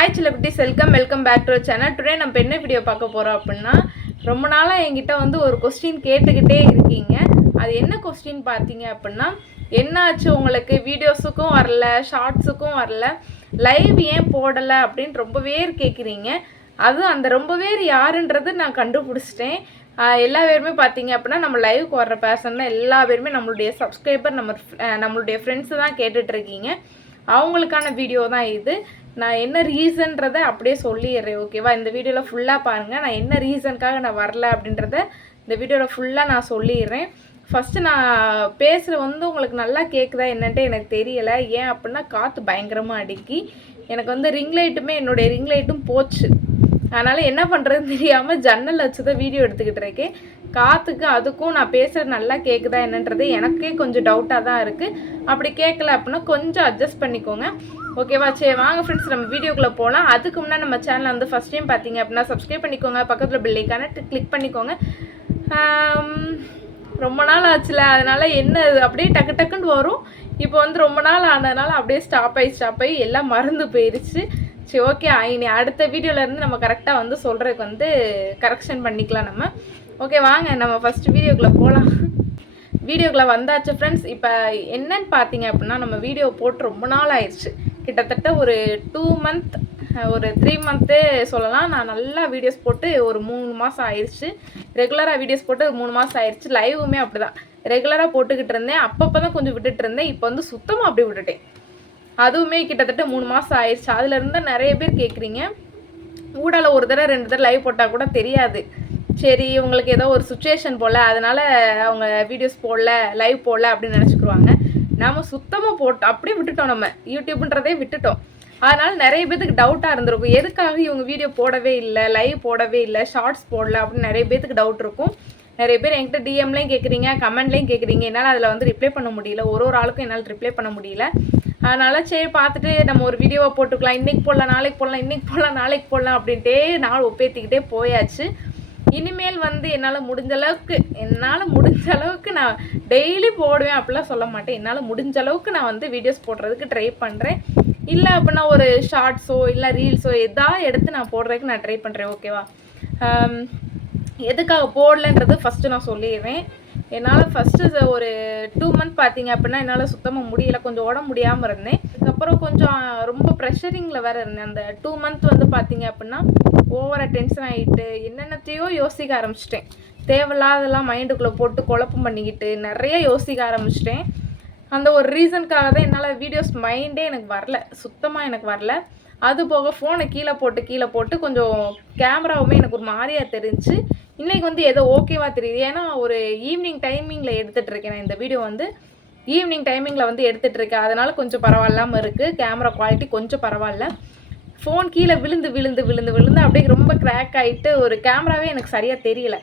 Hi celebrities, welcome back to channel. Today நம்ம என்ன video பார்க்க போகிறோம் அப்படின்னா, ரொம்ப நாளாக என்கிட்ட வந்து ஒரு கொஸ்டின் கேட்டுக்கிட்டே இருக்கீங்க. அது என்ன கொஸ்டின் பார்த்தீங்க அப்படின்னா, என்னாச்சு உங்களுக்கு வீடியோஸுக்கும் வரல, ஷார்ட்ஸுக்கும் வரல, லைவ் ஏன் போடலை அப்படின்னு ரொம்ப பேர் கேட்குறீங்க. அது அந்த ரொம்ப பேர் யாருன்றது நான் கண்டுபிடிச்சிட்டேன். எல்லா பேருமே பார்த்தீங்க அப்படின்னா நம்ம லைவுக்கு வர்ற பேர்சன் தான் எல்லா பேருமே நம்மளுடைய சப்ஸ்கிரைபர், நம்மளுடைய ஃப்ரெண்ட்ஸு தான் கேட்டுட்ருக்கீங்க. அவங்களுக்கான வீடியோ தான் இது. நான் என்ன ரீசன்றதை அப்படியே சொல்லிடுறேன், ஓகேவா? இந்த வீடியோவில் ஃபுல்லாக பாருங்கள். நான் என்ன ரீசனுக்காக நான் வரல அப்படின்றத இந்த வீடியோவில் ஃபுல்லாக நான் சொல்லிடுறேன். ஃபஸ்ட்டு நான் பேசுகிற வந்து உங்களுக்கு நல்லா கேட்குதா என்னன்ட்டு எனக்கு தெரியலை. ஏன் அப்படின்னா காற்று பயங்கரமாக அடிக்கி எனக்கு வந்து ரிங் லைட்டுமே என்னுடைய ரிங் லைட்டும் போச்சு. அதனால் என்ன பண்ணுறதுன்னு தெரியாமல் ஜன்னல் வச்சு தான் வீடியோ எடுத்துக்கிட்டு இருக்கேன். காற்றுக்கு அதுக்கும் நான் பேசுகிறது நல்லா கேட்குதா என்னன்றது எனக்கே கொஞ்சம் டவுட்டாக தான் இருக்குது. அப்படி கேட்கல அப்படின்னா கொஞ்சம் அட்ஜஸ்ட் பண்ணிக்கோங்க, ஓகேவா? சரி வாங்க ஃப்ரெண்ட்ஸ், நம்ம வீடியோக்குள்ளே போகலாம். அதுக்கு முன்னாடி நம்ம சேனலை வந்து ஃபஸ்ட் டைம் பார்த்தீங்க அப்படின்னா சப்ஸ்கிரைப் பண்ணிக்கோங்க, பக்கத்தில் பெல் ஐக்கானை கிளிக் பண்ணிக்கோங்க. ரொம்ப நாள் ஆச்சுல, அதனால் என்ன அப்படியே டக்குன்னு வரும். இப்போ வந்து ரொம்ப நாள் ஆனதுனால அப்படியே ஸ்டாப் ஆகி எல்லாம் மறந்து போயிடுச்சு. சரி ஓகே, இனி அடுத்த வீடியோலேருந்து நம்ம கரெக்டாக வந்து சொல்கிறதுக்கு வந்து கரெக்ஷன் பண்ணிக்கலாம் நம்ம. ஓகே வாங்க நம்ம ஃபஸ்ட்டு வீடியோக்குள்ளே போகலாம். வீடியோக்குள்ளே வந்தாச்சு ஃப்ரெண்ட்ஸ். இப்போ என்னன்னு பார்த்தீங்க அப்படின்னா, நம்ம வீடியோ போட்டு ரொம்ப நாள் ஆயிடுச்சு. கிட்டத்தட்ட ஒரு 2 மந்த், ஒரு 3 மந்த்தே சொல்லலாம். நான் நல்லா வீடியோஸ் போட்டு ஒரு 3 மாதம் ஆயிடுச்சு. ரெகுலராக வீடியோஸ் போட்டு 3 மாதம் ஆயிடுச்சு. லைவுமே அப்படி தான் ரெகுலராக போட்டுக்கிட்டு இருந்தேன். அப்பப்போ தான் கொஞ்சம் விட்டுட்டு இருந்தேன். இப்போ வந்து சுத்தமாக அப்படி விட்டுட்டேன். அதுவுமே கிட்டத்தட்ட 3 மாதம் ஆயிடுச்சு. அதுலேருந்து நிறைய பேர் கேட்குறீங்க, ஊடால ஒரு தடவை 2 தடவை லைவ் போட்டால் கூட தெரியாது. சரி உங்களுக்கு ஏதோ ஒரு சுச்சுவேஷன் போல், அதனால் அவங்க வீடியோஸ் போடல, லைவ் போடல அப்படின்னு நினச்சிக்குருவாங்க. நம்ம சுத்தமாக போட்டோம், அப்படியே விட்டுட்டோம். நம்ம யூடியூப்ன்றதே விட்டுட்டோம். அதனால் நிறைய பேத்துக்கு டவுட்டாக இருந்திருக்கும், எதுக்காக இவங்க வீடியோ போடவே இல்லை, லைவ் போடவே இல்லை, ஷார்ட்ஸ் போடல அப்படின்னு நிறைய பேத்துக்கு டவுட் இருக்கும். நிறைய பேர் என்கிட்ட டிஎம்லேயும் கேட்குறீங்க, கமெண்ட்லேயும் கேட்குறீங்க. என்னால் அதில் வந்து ரிப்ளை பண்ண முடியல, ஒரு ஆளுக்கும் என்னால் ரிப்ளை பண்ண முடியல. அதனால் சரி பார்த்துட்டு நம்ம ஒரு வீடியோவை போட்டுக்கலாம், இன்றைக்கி போடலாம், நாளைக்கு போடலாம், இன்றைக்கி போடலாம், நாளைக்கு போடலாம் அப்படின்ட்டே நாள் ஒப்பேற்றிக்கிட்டே போயாச்சு. இனிமேல் வந்து என்னால் முடிஞ்ச அளவுக்கு நான் டெய்லி போடுவேன் அப்படிலாம் சொல்ல மாட்டேன். என்னால் முடிஞ்ச அளவுக்கு நான் வந்து வீடியோஸ் போடுறதுக்கு ட்ரை பண்ணுறேன். இல்லை அப்படின்னா ஒரு ஷார்ட்ஸோ இல்லை ரீல்ஸோ எதாவது எடுத்து நான் போடுறதுக்கு நான் ட்ரை பண்ணுறேன், ஓகேவா? எதுக்காக போடலன்றது ஃபஸ்ட்டு நான் சொல்லிடுவேன். என்னால் ஃபஸ்ட்டு ஒரு 2 மந்த் பார்த்தீங்க அப்படின்னா என்னால் சுத்தமாக முடியலை, கொஞ்சம் உடம்பு முடியாமல் இருந்தேன். அதுக்கப்புறம் கொஞ்சம் ரொம்ப ப்ரெஷரிங்கில் வேறு இருந்தேன். அந்த 2 மந்த் வந்து பார்த்தீங்க அப்படின்னா ஓவராக டென்ஷன் ஆகிட்டு என்னென்னத்தையோ யோசிக்க ஆரம்பிச்சிட்டேன். தேவையில்லாதெல்லாம் மைண்டுக்குள்ளே போட்டு குழப்பம் பண்ணிக்கிட்டு நிறைய யோசிக்க ஆரம்பிச்சிட்டேன். அந்த ஒரு ரீசனுக்காக தான் என்னால் வீடியோஸ் மைண்டே எனக்கு வரல, சுத்தமாக எனக்கு வரல. அது போக ஃபோனை கீழே போட்டு கொஞ்சம் கேமராவுமே எனக்கு ஒரு மாதிரியாக தெரிஞ்சு இன்றைக்கி வந்து ஏதோ ஓகேவாக தெரியுது. ஏன்னா ஒரு ஈவினிங் டைமிங்கில் எடுத்துகிட்ருக்கேன். நான் இந்த வீடியோ வந்து ஈவினிங் டைமிங்கில் வந்து எடுத்துகிட்ருக்கேன். அதனால் கொஞ்சம் பரவாயில்லாமல் இருக்குது. கேமரா குவாலிட்டி கொஞ்சம் பரவாயில்ல. ஃபோன் கீழே விழுந்து அப்படியே ரொம்ப கிராக் ஆகிட்டு ஒரு கேமராவே எனக்கு சரியாக தெரியல.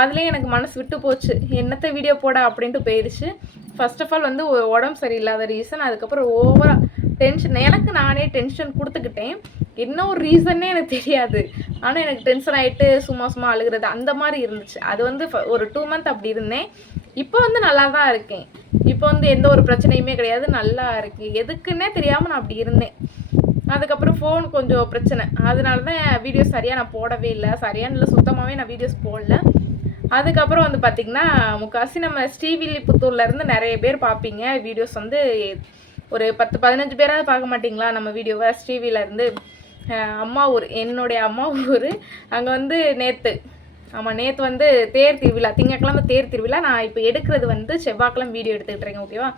அதுலேயும் எனக்கு மனசு விட்டு போச்சு, என்னத்தை வீடியோ போட அப்படின்ட்டு போயிடுச்சு. ஃபர்ஸ்ட் ஆஃப் ஆல் வந்து உடம்பு சரியில்லாத ரீசன். அதுக்கப்புறம் ஓவராக டென்ஷன், எனக்கு நானே டென்ஷன் கொடுத்துக்கிட்டேன். என்ன ஒரு ரீசன்னே எனக்கு தெரியாது. ஆனால் எனக்கு டென்ஷன் ஆகிட்டு சும்மா அழுகிறது அந்த மாதிரி இருந்துச்சு. அது வந்து ஒரு 2 மந்த் அப்படி இருந்தேன். இப்போ வந்து நல்லா தான் இருக்கேன். இப்போ வந்து எந்த ஒரு பிரச்சனையுமே கிடையாது, நல்லா இருக்குது. எதுக்குன்னே தெரியாமல் நான் அப்படி இருந்தேன். அதுக்கப்புறம் ஃபோன் கொஞ்சம் பிரச்சனை, அதனால தான் வீடியோ சரியாக நான் போடவே இல்லை. சுத்தமாகவே நான் வீடியோஸ் போடல. அதுக்கப்புறம் வந்து பார்த்திங்கன்னா முக்காசி நம்ம ஸ்ரீவில்லிபுத்தூர்லேருந்து நிறைய பேர் பார்ப்பீங்க வீடியோஸ். வந்து ஒரு 10-15 பேராவது பார்க்க மாட்டிங்களா நம்ம வீடியோவை? ஸ்ரீவிலேருந்து அம்மா ஊர், என்னுடைய அம்மா ஊர். அங்கே வந்து நேற்று வந்து தேர் திருவிழா, திங்கட்கிழமை தேர் திருவிழா. நான் இப்போ எடுக்கிறது வந்து செவ்வாய்க்கிழமை வீடியோ எடுத்துக்கிட்டு இருக்கேன், ஓகேவா?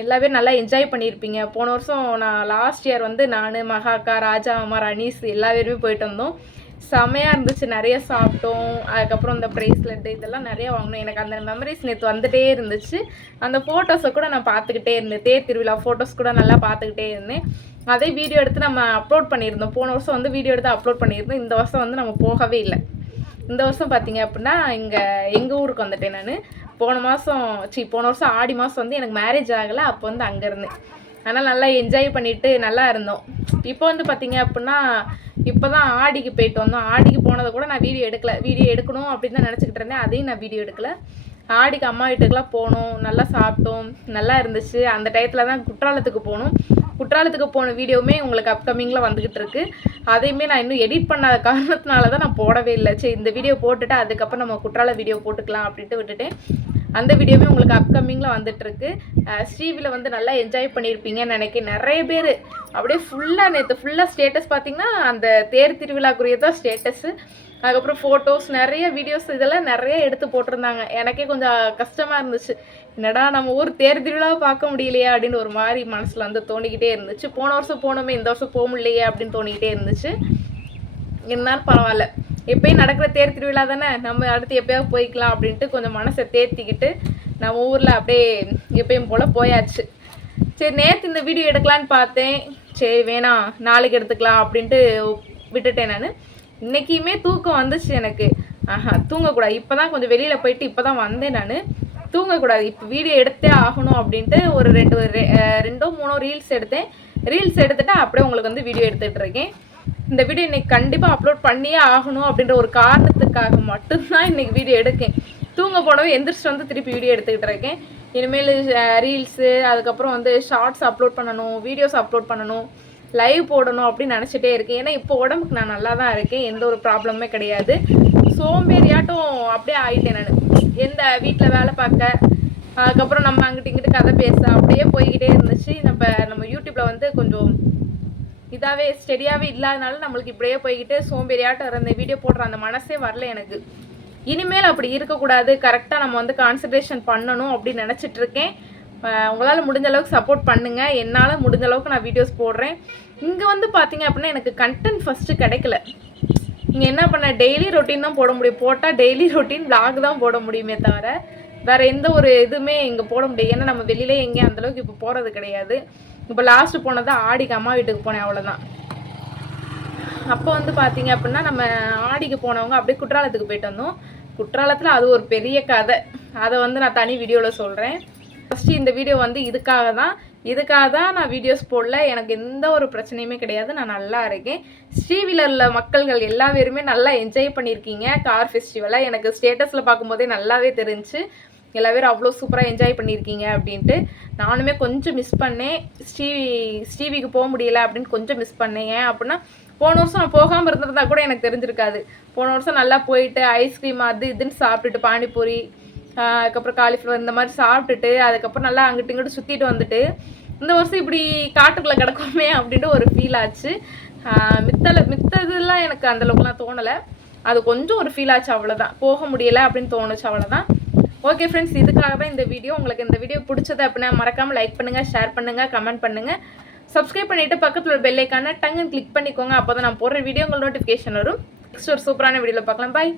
எல்லா பேரும் நல்லா என்ஜாய் பண்ணியிருப்பீங்க. போன வருஷம் நான் லாஸ்ட் இயர் வந்து நான், மகாக்கா, ராஜா அம்மா, ரனீஸ் எல்லா பேருமே போயிட்டு வந்தோம். செம்மையாக இருந்துச்சு, நிறைய சாப்பிட்டோம். அதுக்கப்புறம் இந்த ப்ரேஸ்லெட்டு இதெல்லாம் நிறையா வாங்கினோம். எனக்கு அந்த மெமரிஸ் நேற்று வந்துகிட்டே இருந்துச்சு. அந்த ஃபோட்டோஸை கூட நான் பார்த்துக்கிட்டே இருந்தேன். தேர் திருவிழா ஃபோட்டோஸ் கூட நல்லா பார்த்துக்கிட்டே இருந்தேன். அதே வீடியோ எடுத்து நம்ம அப்லோட் பண்ணியிருந்தோம். போன வருஷம் வந்து வீடியோ எடுத்து அப்லோட் பண்ணியிருந்தோம். இந்த வருஷம் வந்து நம்ம போகவே இல்லை. இந்த வருஷம் பார்த்தீங்க அப்படின்னா எங்கள் ஊருக்கு வந்துட்டேன் நான். போன வருஷம் ஆடி மாதம் வந்து எனக்கு மேரேஜ் ஆகலை. அப்போ வந்து அங்கே இருந்தேன். ஆனால் நல்லா என்ஜாய் பண்ணிவிட்டு நல்லா இருந்தோம். இப்போ வந்து பார்த்திங்க அப்படின்னா இப்போ தான் ஆடிக்கு போயிட்டு வந்தோம். ஆடிக்கு போனதை கூட நான் வீடியோ எடுக்கலை. வீடியோ எடுக்கணும் அப்படின்னு தான் நினச்சிக்கிட்டு இருந்தேன். அதையும் நான் வீடியோ எடுக்கலை. ஆடிக்கு அம்மா வீட்டுக்கெலாம் போனோம், நல்லா சாப்பிட்டோம், நல்லா இருந்துச்சு. அந்த டயத்தில் தான் குற்றாலத்துக்கு போனோம். குற்றாலத்துக்கு போன வீடியோவுமே உங்களுக்கு அப்கமிங்கில் வந்துக்கிட்டு இருக்கு. அதையுமே நான் இன்னும் எடிட் பண்ணாத காரணத்தினால தான் நான் போடவே இல்லை. சரி இந்த வீடியோ போட்டுட்டு அதுக்கப்புறம் நம்ம குற்றால வீடியோ போட்டுக்கலாம் அப்படின்ட்டு விட்டுட்டேன். அந்த வீடியோவே உங்களுக்கு அப்கமிங்கில் வந்துட்டுருக்கு. ஸ்ரீவில வந்து நல்லா என்ஜாய் பண்ணியிருப்பீங்கன்னு நினைக்கிறேன். நிறைய பேர் அப்படியே ஃபுல்லாக நேற்று ஃபுல்லாக ஸ்டேட்டஸ் பார்த்தீங்கன்னா அந்த தேர் திருவிழாக்குரிய தான் ஸ்டேட்டஸு. அதுக்கப்புறம் ஃபோட்டோஸ் நிறைய வீடியோஸ் இதெல்லாம் நிறைய எடுத்து போட்டிருந்தாங்க. எனக்கே கொஞ்சம் கஷ்டமாக இருந்துச்சு. என்னடா நம்ம ஊர் தேர் திருவிழாவை பார்க்க முடியலையா அப்படின்னு ஒரு மாதிரி மனசில் வந்து தோணிக்கிட்டே இருந்துச்சு. போன வருஷம் போனோமே இந்த வருஷம் போக முடியலையே அப்படின்னு தோணிக்கிட்டே இருந்துச்சு. இருந்தாலும் பரவாயில்ல, எப்பயும் நடக்கிற தேர் திருவிழா தானே, நம்ம அடுத்து எப்போயாவது போய்க்கலாம் அப்படின்ட்டு கொஞ்சம் மனசை தேர்த்திக்கிட்டு நம்ம ஊரில் அப்படியே எப்பயும் போல் போயாச்சு. சரி நேற்று இந்த வீடியோ எடுக்கலான்னு பார்த்தேன். சரி வேணாம் நாளைக்கு எடுத்துக்கலாம் அப்படின்ட்டு விட்டுட்டேன். நான் இன்றைக்கியுமே தூக்கம் வந்துச்சு எனக்கு. தூங்கக்கூடாது, இப்போ தான் கொஞ்சம் வெளியில் போயிட்டு இப்போ தான் வந்தேன். நான் தூங்கக்கூடாது, இப்போ வீடியோ எடுத்தே ஆகணும் அப்படின்ட்டு ஒரு ரெண்டோ மூணோ ரீல்ஸ் எடுத்தேன். ரீல்ஸ் எடுத்துகிட்டு அப்படியே உங்களுக்கு வந்து வீடியோ எடுத்துகிட்டு இருக்கேன். இந்த வீடியோ இன்றைக்கி கண்டிப்பாக அப்லோட் பண்ணியே ஆகணும் அப்படின்ற ஒரு காரணத்துக்காக மட்டும்தான் இன்றைக்கி வீடியோ எடுக்கேன். தூங்க போனவே எந்திரிச்சு வந்து திருப்பி வீடியோ எடுத்துக்கிட்டு இருக்கேன். இனிமேல் ரீல்ஸு அதுக்கப்புறம் வந்து ஷார்ட்ஸ் அப்லோட் பண்ணணும், வீடியோஸ் அப்லோட் பண்ணணும், லைவ் போடணும் அப்படின்னு நினச்சிட்டே இருக்கேன். ஏன்னா இப்போ உடம்புக்கு நான் நல்லா தான் இருக்கேன், எந்த ஒரு ப்ராப்ளமே கிடையாது. சோம்பேறியாட்டம் அப்படியே ஆகிட்டேன் நான். எந்த வீட்டில் வேலை பார்க்க அதுக்கப்புறம் நம்ம அங்கிட்டு இங்கிட்டு கதை பேச அப்படியே போய்கிட்டே இருந்துச்சு. நம்ம யூடியூப்பில் வந்து கொஞ்சம் இதாகவே ஸ்டெடியாகவே இல்லாதனால நம்மளுக்கு இப்படியே போய்கிட்டு சோம்பேறியாட்டம் இருந்த வீடியோ போடுற அந்த மனசே வரல எனக்கு. இனிமேல் அப்படி இருக்கக்கூடாது, கரெக்டாக நம்ம வந்து கான்சன்ட்ரேஷன் பண்ணணும் அப்படின்னு நினச்சிட்ருக்கேன். உங்களால் முடிஞ்ச அளவுக்கு சப்போர்ட் பண்ணுங்கள். என்னால் முடிஞ்ச அளவுக்கு நான் வீடியோஸ் போடுறேன். இங்கே வந்து பார்த்தீங்க அப்படின்னா எனக்கு கண்டென்ட் ஃபஸ்ட்டு கிடைக்கல. இங்கே என்ன பண்ண டெய்லி ரொட்டீன் தான் போட முடியும். போட்டால் டெய்லி ரொட்டீன் vlog தான் போட முடியுமே தவிர வேறு எந்த ஒரு இதுவுமே இங்கே போட முடியும். ஏன்னா நம்ம வெளியிலே எங்கேயும் அந்தளவுக்கு இப்போ போகிறது கிடையாது. இப்போ லாஸ்ட்டு போனது ஆடிக்கு அம்மா வீட்டுக்கு போனேன், அவ்வளோதான். அப்போ வந்து பார்த்தீங்க அப்படின்னா நம்ம ஆடிக்கு போனவங்க அப்படியே குற்றாலத்துக்கு போயிட்டு வந்தோம். குற்றாலத்தில் அது ஒரு பெரிய கதை, அதை வந்து நான் தனி வீடியோவில் சொல்கிறேன். ஃபஸ்ட்டு இந்த வீடியோ வந்து இதுக்காக தான் நான் வீடியோஸ் போடல. எனக்கு எந்த ஒரு பிரச்சனையுமே கிடையாது, நான் நல்லா இருக்கேன். ஸ்ரீவிலரில் மக்கள்கள் எல்லா பேருமே நல்லா என்ஜாய் பண்ணியிருக்கீங்க கார் ஃபெஸ்டிவலை. எனக்கு ஸ்டேட்டஸில் பார்க்கும்போதே நல்லாவே தெரிஞ்சு எல்லா பேரும் அவ்வளோ சூப்பராக என்ஜாய் பண்ணியிருக்கீங்க அப்படின்ட்டு. நானுமே கொஞ்சம் மிஸ் பண்ணேன், ஸ்ரீவிக்கு போக முடியலை அப்படின்னு கொஞ்சம் மிஸ் பண்ணேன். ஏன் அப்படின்னா போன வருஷம் நான் போகாமல் இருந்திருந்தா கூட எனக்கு தெரிஞ்சிருக்காது. போன வருஷம் நல்லா போயிட்டு ஐஸ்கிரீம் அது இதுன்னு சாப்பிட்டுட்டு பானிபூரி அதுக்கப்புறம் காலிஃப்ளவர் இந்த மாதிரி சாப்பிட்டுட்டு அதுக்கப்புறம் நல்லா அங்கிட்டு இங்கிட்டு சுற்றிட்டு வந்துட்டு இந்த வருஷம் இப்படி காட்டுக்குள்ளே கிடக்குமே அப்படின்ட்டு ஒரு ஃபீல் ஆச்சு. மித்ததெல்லாம் எனக்கு அந்தளவுக்குலாம் தோணலை, அது கொஞ்சம் ஒரு ஃபீல் ஆச்சு, அவ்வளோதான். போக முடியலை அப்படின்னு தோணுச்சு, அவ்வளோதான். ஓகே ஃப்ரெண்ட்ஸ், இதுக்காக தான் இந்த வீடியோ. உங்களுக்கு இந்த வீடியோ பிடிச்சது அப்படின்னா மறக்காமல் லைக் பண்ணுங்கள், ஷேர் பண்ணுங்கள், கமெண்ட் பண்ணுங்கள், சப்ஸ்கிரைப் பண்ணிவிட்டு பக்கத்தில் ஒரு பெல் ஐக்கானை டங்குன்னு கிளிக் பண்ணிக்கோங்க. அப்போ தான் நான் போடுற வீடியோ உங்களுக்கு நோட்டிஃபிகேஷன் வரும். நெக்ஸ்ட் ஒரு சூப்பரான வீடியோவில் பார்க்கலாம். பாய்.